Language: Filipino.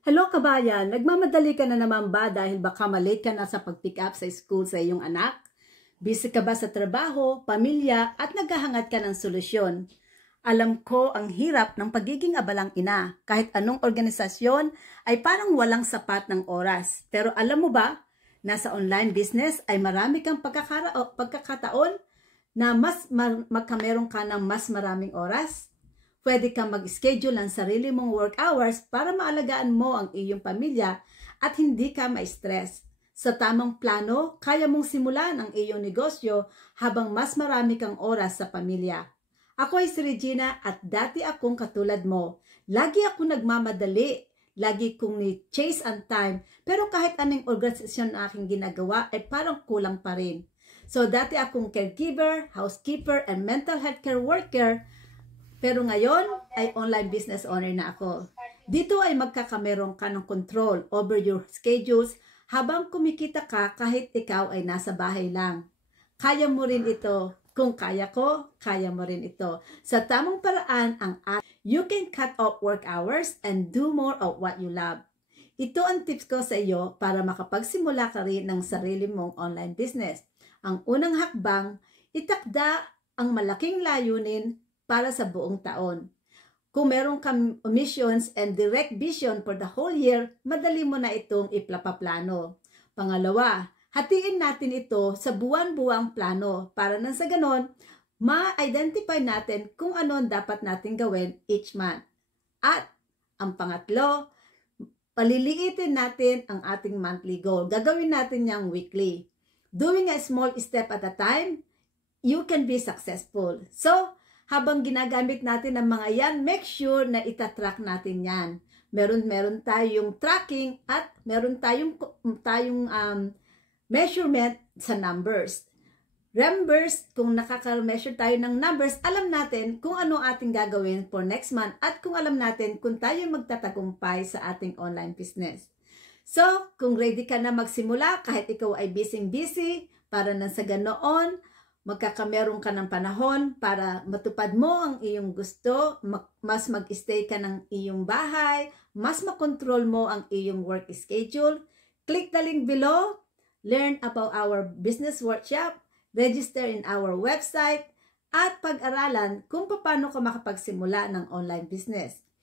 Hello kabayan, nagmamadali ka na naman ba dahil baka malate ka na sa pag-pick up sa school sa iyong anak? Busy ka ba sa trabaho, pamilya at naghahangad ka ng solusyon? Alam ko ang hirap ng pagiging abalang ina. Kahit anong organisasyon ay parang walang sapat ng oras. Pero alam mo ba, nasa online business ay marami kang pagkakataon na magkameron ka ng mas maraming oras. Pwede kang mag-schedule ang sarili mong work hours para maalagaan mo ang iyong pamilya at hindi ka ma-stress. Sa tamang plano, kaya mong simulan ang iyong negosyo habang mas marami kang oras sa pamilya. Ako ay si Regina at dati akong katulad mo. Lagi ako nagmamadali, lagi kong ni-chase ang time, pero kahit anong organisasyon na aking ginagawa ay parang kulang pa rin. So dati akong caregiver, housekeeper, and mental health care worker. Pero ngayon ay online business owner na ako. Dito ay magkakameron ka ng control over your schedules habang kumikita ka kahit ikaw ay nasa bahay lang. Kaya mo rin ito. Kung kaya ko, kaya mo rin ito. Sa tamang paraan, you can cut off work hours and do more of what you love. Ito ang tips ko sa iyo para makapagsimula ka rin ng sarili mong online business. Ang unang hakbang, itakda ang malaking layunin para sa buong taon. Kung meron kang missions and direct vision for the whole year, madali mo na itong iplapaplano. Pangalawa, hatiin natin ito sa buwan-buwang plano para nang sa ganon, ma-identify natin kung ano ang dapat natin gawin each month. At ang pangatlo, paliliitin natin ang ating monthly goal. Gagawin natin yang weekly. Doing a small step at a time, you can be successful. So, habang ginagamit natin ang mga yan, make sure na itatrack natin yan. Meron tayong tracking at meron tayong measurement sa numbers. Numbers, kung nakaka-measure tayo ng numbers, alam natin kung ano ating gagawin for next month at kung alam natin kung tayo magtatagumpay sa ating online business. So, kung ready ka na magsimula, kahit ikaw ay busy, para na sa ganoon, magkakameron ka ng panahon para matupad mo ang iyong gusto, mas mag-stay ka ng iyong bahay, mas makontrol mo ang iyong work schedule. Click the link below, learn about our business workshop, register in our website, at pag-aralan kung paano ka makapagsimula ng online business.